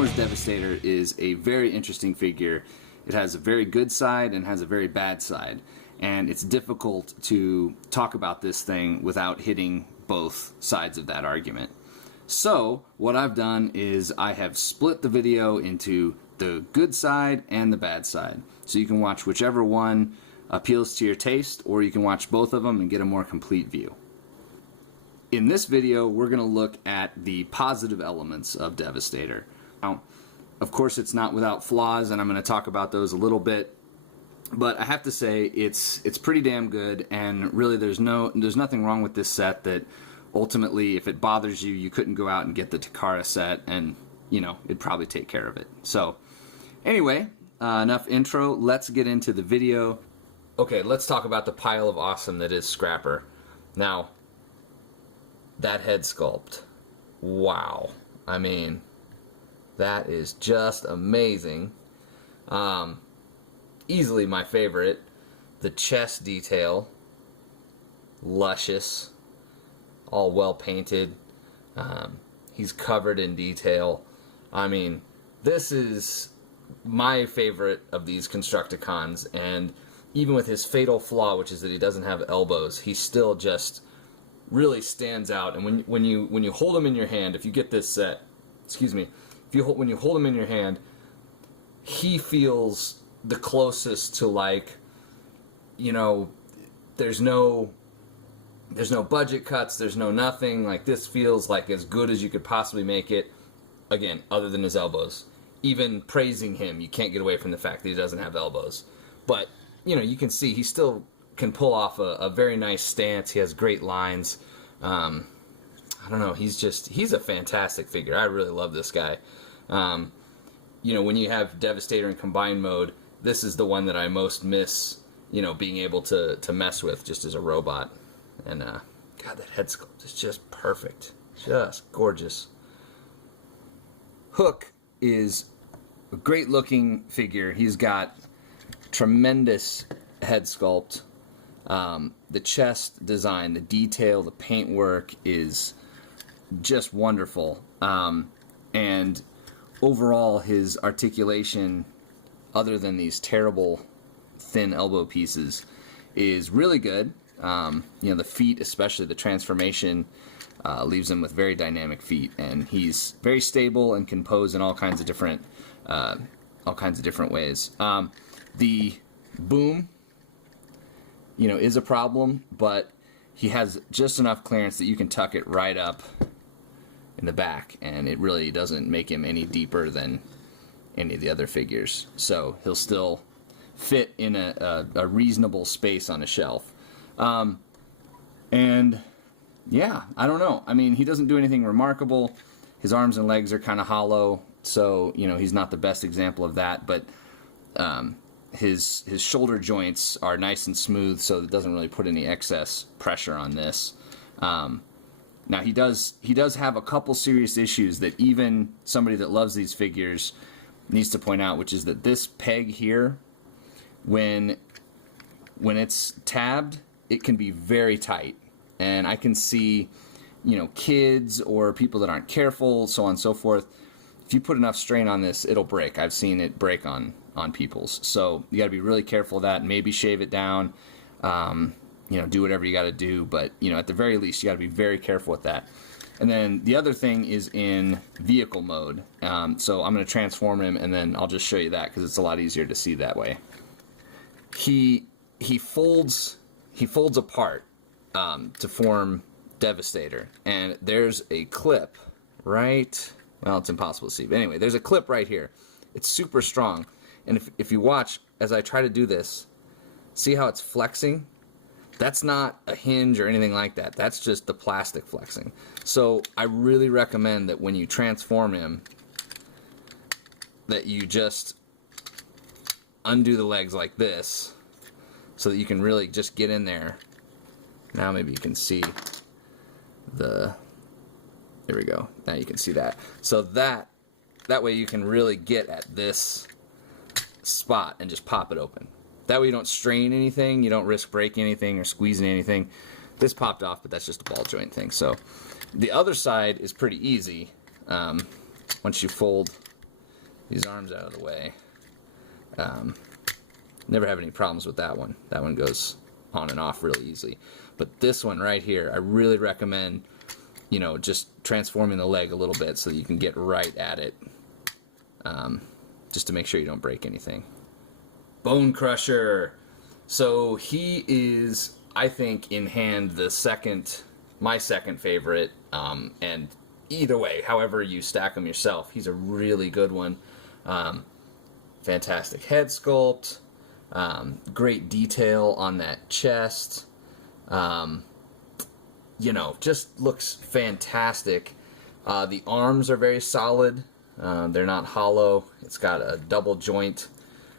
Wars Devastator is a very interesting figure. It has a very good side and has a very bad side. And it's difficult to talk about this thing without hitting both sides of that argument. So what I've done is I have split the video into the good side and the bad side. So you can watch whichever one appeals to your taste, or you can watch both of them and get a more complete view. In this video, we're going to look at the positive elements of Devastator. Now, of course, it's not without flaws, and I'm going to talk about those a little bit. But I have to say, it's pretty damn good, and really, there's nothing wrong with this set. That ultimately, if it bothers you, you couldn't go out and get the Takara set, and you know it'd probably take care of it. So, anyway, enough intro. Let's get into the video. Okay, let's talk about the pile of awesome that is Scrapper. Now, that head sculpt, wow! I mean, that is just amazing. Easily my favorite. The chest detail, luscious, all well painted. He's covered in detail. I mean, this is my favorite of these Constructicons, and even with his fatal flaw, which is that he doesn't have elbows, he still just really stands out. And when you hold him in your hand, if you get this set, excuse me, when you hold him in your hand, he feels the closest to, like, you know, there's no budget cuts, there's no nothing. Like, this feels like as good as you could possibly make it. Again, other than his elbows. Even praising him, you can't get away from the fact that he doesn't have elbows. But, you know, you can see he still can pull off a very nice stance. He has great lines. I don't know, he's a fantastic figure. I really love this guy. You know, when you have Devastator in combined mode, this is the one that I most miss, you know, being able to mess with just as a robot. And, God, that head sculpt is just perfect. Just gorgeous. Hook is a great-looking figure. He's got tremendous head sculpt. The chest design, the detail, the paintwork is just wonderful. And overall, his articulation, other than these terrible thin elbow pieces, is really good. You know, the feet, especially the transformation, leaves him with very dynamic feet, and he's very stable and can pose in all kinds of different ways. The boom, you know, is a problem, but he has just enough clearance that you can tuck it right up in the back, and it really doesn't make him any deeper than any of the other figures. So he'll still fit in a reasonable space on a shelf. And yeah, I don't know. I mean, he doesn't do anything remarkable. His arms and legs are kind of hollow, so, you know, he's not the best example of that, but his shoulder joints are nice and smooth, so it doesn't really put any excess pressure on this. Now, he does have a couple serious issues that even somebody that loves these figures needs to point out, which is that this peg here, when it's tabbed, it can be very tight. And I can see, you know, kids or people that aren't careful, so on and so forth. If you put enough strain on this, it'll break. I've seen it break on people's. So you got to be really careful of that. Maybe shave it down. You know, do whatever you got to do. But, you know, at the very least, you got to be very careful with that. And then the other thing is in vehicle mode. So I'm going to transform him, and then I'll just show you that because it's a lot easier to see that way. He folds apart to form Devastator, and there's a clip right. Well, it's impossible to see, but anyway, there's a clip right here. It's super strong, and if you watch as I try to do this, see how it's flexing? That's not a hinge or anything like that. That's just the plastic flexing. So I really recommend that when you transform him, that you just undo the legs like this, so that you can really just get in there. Now maybe you can see there we go. Now you can see that. So that way you can really get at this spot and just pop it open. That way you don't strain anything, you don't risk breaking anything or squeezing anything. This popped off, but that's just a ball joint thing. So the other side is pretty easy once you fold these arms out of the way. Never have any problems with that one. That one goes on and off really easily. But this one right here, I really recommend, you know, just transforming the leg a little bit so that you can get right at it, just to make sure you don't break anything. Bonecrusher. So he is, I think, in hand my second favorite. And either way, however you stack him yourself, he's a really good one. Fantastic head sculpt, great detail on that chest. You know, just looks fantastic. The arms are very solid. They're not hollow. It's got a double joint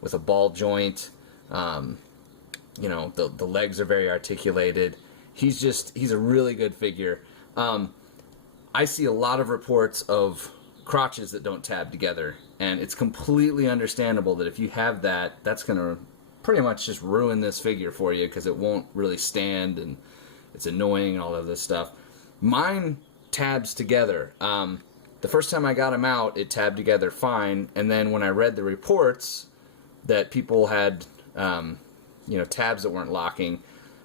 with a ball joint. You know, the legs are very articulated. He's a really good figure. I see a lot of reports of crotches that don't tab together, and it's completely understandable that if you have that, that's going to pretty much just ruin this figure for you because it won't really stand and it's annoying and all of this stuff. Mine tabs together. The first time I got him out, it tabbed together fine, and then when I read the reports that people had, you know, tabs that weren't locking,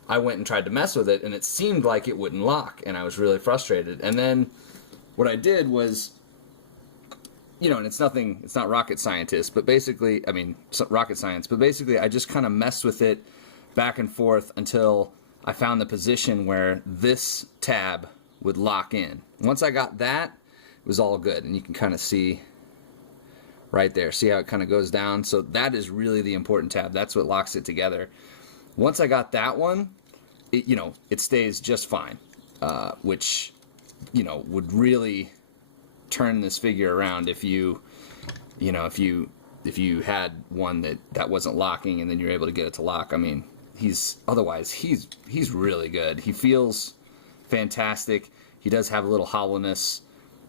I went and tried to mess with it, and it seemed like it wouldn't lock, and I was really frustrated. And then what I did was, you know, and it's not rocket science, but basically, I just kind of messed with it back and forth until I found the position where this tab would lock in. Once I got that, it was all good, and you can kind of see right there. See how it kind of goes down? So that is really the important tab. That's what locks it together. Once I got that one, you know, it stays just fine, which, you know, would really turn this figure around if you had one that wasn't locking and then you're able to get it to lock. I mean, he's really good. He feels fantastic. He does have a little hollowness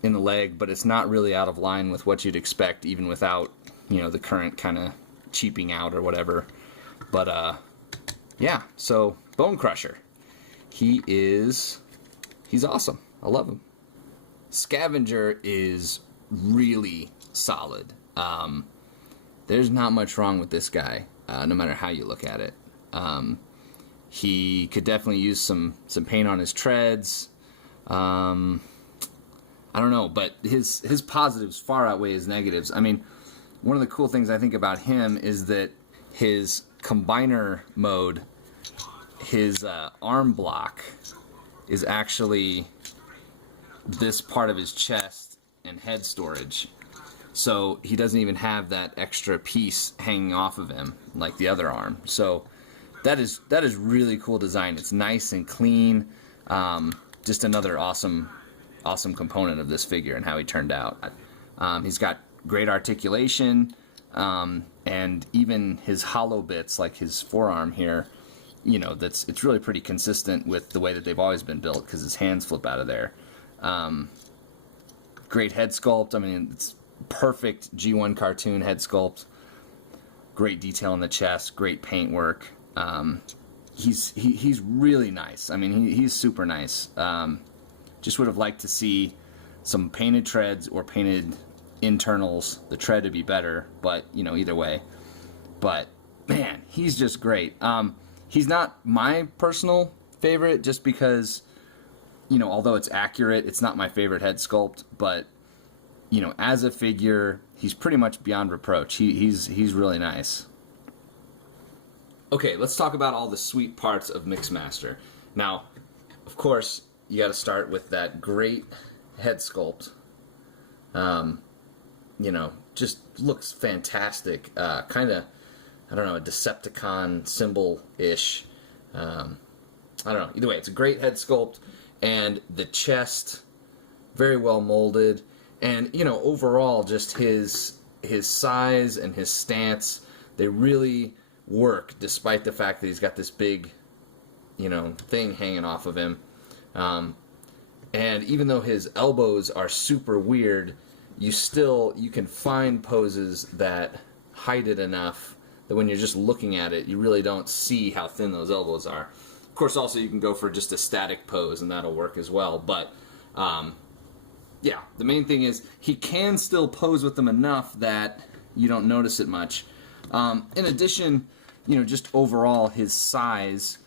in the leg, but it's not really out of line with what you'd expect, even without, you know, the current kind of cheaping out or whatever. But yeah, so Bonecrusher, he's awesome. I love him. Scavenger is really solid. There's not much wrong with this guy, no matter how you look at it. He could definitely use some paint on his treads. I don't know, but his positives far outweigh his negatives. I mean, one of the cool things I think about him is that his combiner mode, his arm block, is actually this part of his chest and head storage. So he doesn't even have that extra piece hanging off of him like the other arm. So that is really cool design. It's nice and clean. Just another awesome component of this figure and how he turned out. He's got great articulation, and even his hollow bits, like his forearm here, you know, it's really pretty consistent with the way that they've always been built because his hands flip out of there. Great head sculpt. I mean, it's perfect G1 cartoon head sculpt. Great detail in the chest. Great paint work. He's really nice. I mean, he's super nice. Just would have liked to see some painted treads or painted internals. The tread to be better, but, you know, either way. But man, he's just great. He's not my personal favorite just because, you know, although it's accurate, it's not my favorite head sculpt, but, you know, as a figure, he's pretty much beyond reproach. He's really nice. Okay, let's talk about all the sweet parts of Mixmaster. Now, of course, you got to start with that great head sculpt. You know, just looks fantastic. Kind of, I don't know, a Decepticon symbol-ish. I don't know. Either way, it's a great head sculpt. And the chest, very well molded. And, you know, overall, just his size and his stance, they really work, despite the fact that he's got this big, you know, thing hanging off of him. And even though his elbows are super weird, you can find poses that hide it enough that when you're just looking at it, you really don't see how thin those elbows are. Of course, also you can go for just a static pose, and that'll work as well. But yeah, the main thing is he can still pose with them enough that you don't notice it much. In addition, just overall, his size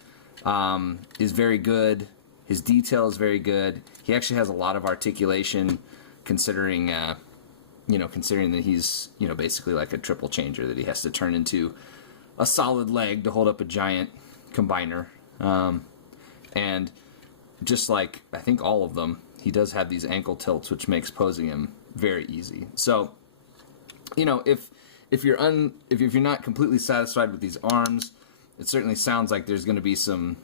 is very good. His detail is very good. He actually has a lot of articulation, considering considering that he's basically like a triple changer, that he has to turn into a solid leg to hold up a giant combiner. And just like I think all of them, he does have these ankle tilts, which makes posing him very easy. So, if you're not completely satisfied with these arms, it certainly sounds like there's going to be some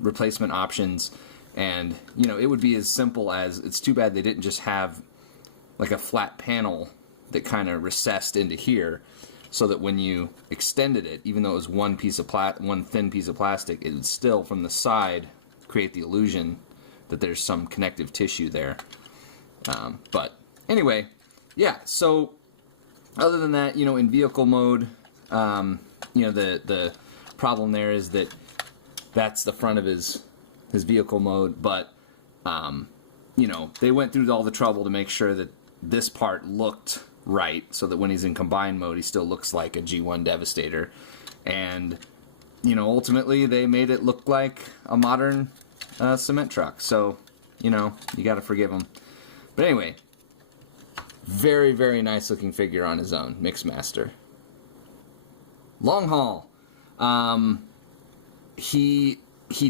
replacement options, and it would be as simple as, it's too bad they didn't just have like a flat panel that kind of recessed into here, so that when you extended it, even though it was one thin piece of plastic, it would still from the side create the illusion that there's some connective tissue there. But anyway, yeah, so other than that, in vehicle mode, the problem there is that that's the front of his vehicle mode, but they went through all the trouble to make sure that this part looked right, so that when he's in combined mode, he still looks like a G1 Devastator. And ultimately they made it look like a modern cement truck, so you got to forgive him. But anyway, very, very nice looking figure on his own, Mixmaster. Long haul. He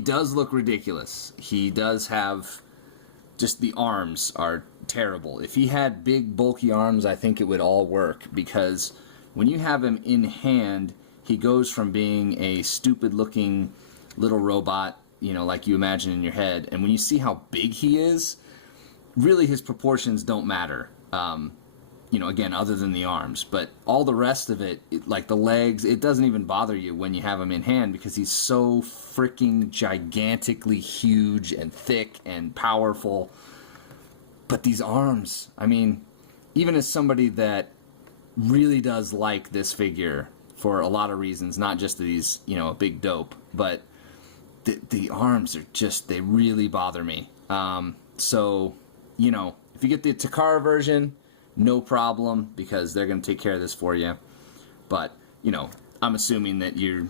does look ridiculous. He does have, just the arms are terrible. If he had big bulky arms, I think it would all work, because when you have him in hand, he goes from being a stupid looking little robot, like you imagine in your head, and when you see how big he is, really his proportions don't matter. Again, other than the arms, but all the rest of it, like the legs, it doesn't even bother you when you have him in hand, because he's so freaking gigantically huge and thick and powerful. But these arms, I mean, even as somebody that really does like this figure for a lot of reasons, not just that he's, a big dope, but the arms are just, they really bother me. So, if you get the Takara version, no problem, because they're going to take care of this for you. But, I'm assuming that you're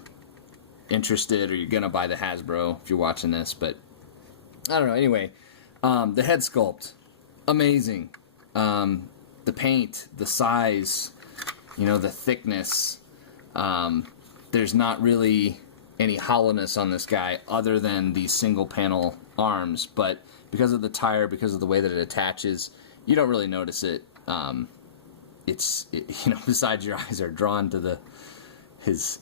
interested, or you're going to buy the Hasbro if you're watching this, but I don't know. Anyway, the head sculpt, amazing. The paint, the size, the thickness. There's not really any hollowness on this guy other than the single panel arms, but because of the tire, because of the way that it attaches, you don't really notice it. Besides your eyes are drawn to his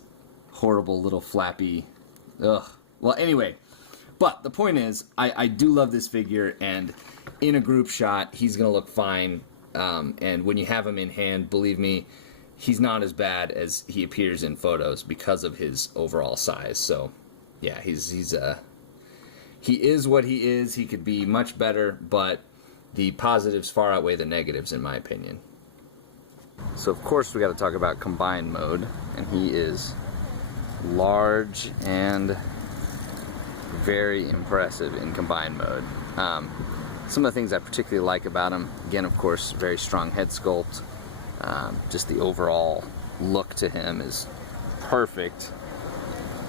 horrible little flappy, ugh. Well, anyway, but the point is, I do love this figure, and in a group shot, he's gonna look fine. And when you have him in hand, believe me, he's not as bad as he appears in photos because of his overall size. So, yeah, he is what he is. He could be much better, but the positives far outweigh the negatives, in my opinion. So, of course, we got to talk about combined mode, and he is large and very impressive in combined mode. Some of the things I particularly like about him, again, of course, very strong head sculpt. Just the overall look to him is perfect.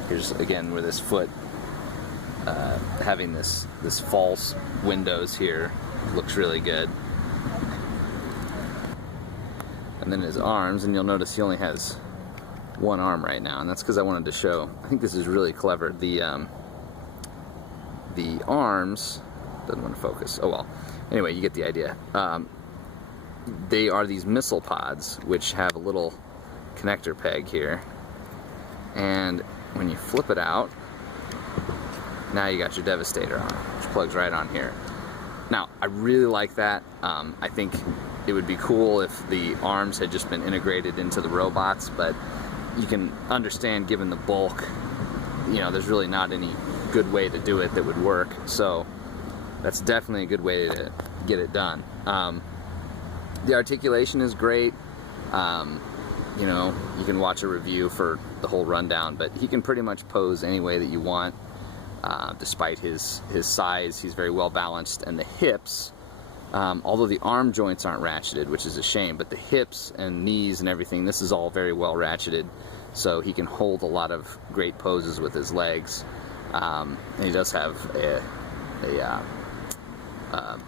Here's, again, where this foot, having this false windows here, looks really good. And then his arms, and you'll notice he only has one arm right now, and that's because I wanted to show, I think this is really clever, the arms, doesn't want to focus, oh well, anyway, you get the idea. They are these missile pods, which have a little connector peg here, and when you flip it out, now you got your Devastator on, which plugs right on here. Now, I really like that. I think it would be cool if the arms had just been integrated into the robots, but you can understand, given the bulk, there's really not any good way to do it that would work. So that's definitely a good way to get it done. The articulation is great. You can watch a review for the whole rundown, but he can pretty much pose any way that you want. Despite his size, he's very well balanced, and the hips, although the arm joints aren't ratcheted, which is a shame, but the hips and knees and everything, this is all very well ratcheted, so he can hold a lot of great poses with his legs. And he does have a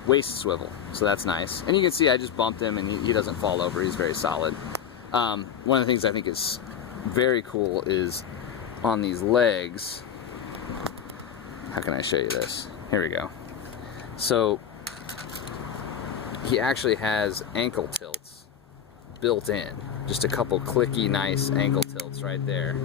waist swivel, so that's nice. And you can see I just bumped him and he doesn't fall over. He's very solid. One of the things I think is very cool is on these legs. How can I show you this? Here we go. So he actually has ankle tilts built in. Just a couple clicky, nice ankle tilts right there.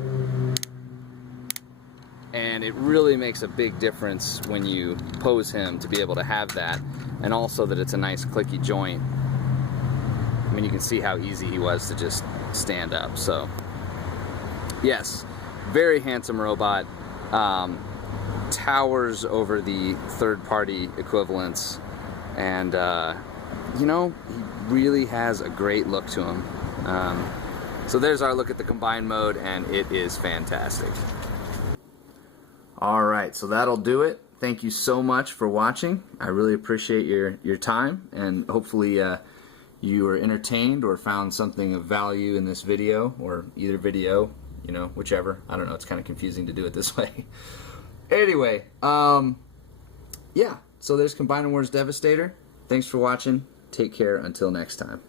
And it really makes a big difference when you pose him to be able to have that, and also that it's a nice clicky joint. I mean, you can see how easy he was to just stand up. So yes, very handsome robot. Towers over the third-party equivalents, and you know, he really has a great look to him. So there's our look at the combined mode, and it is fantastic. Alright, so that'll do it. Thank you so much for watching. I really appreciate your time, and hopefully you were entertained or found something of value in this video, or either video, you know, whichever. I don't know, it's kind of confusing to do it this way. Anyway, yeah, so there's Combine & Wars Devastator. Thanks for watching. Take care until next time.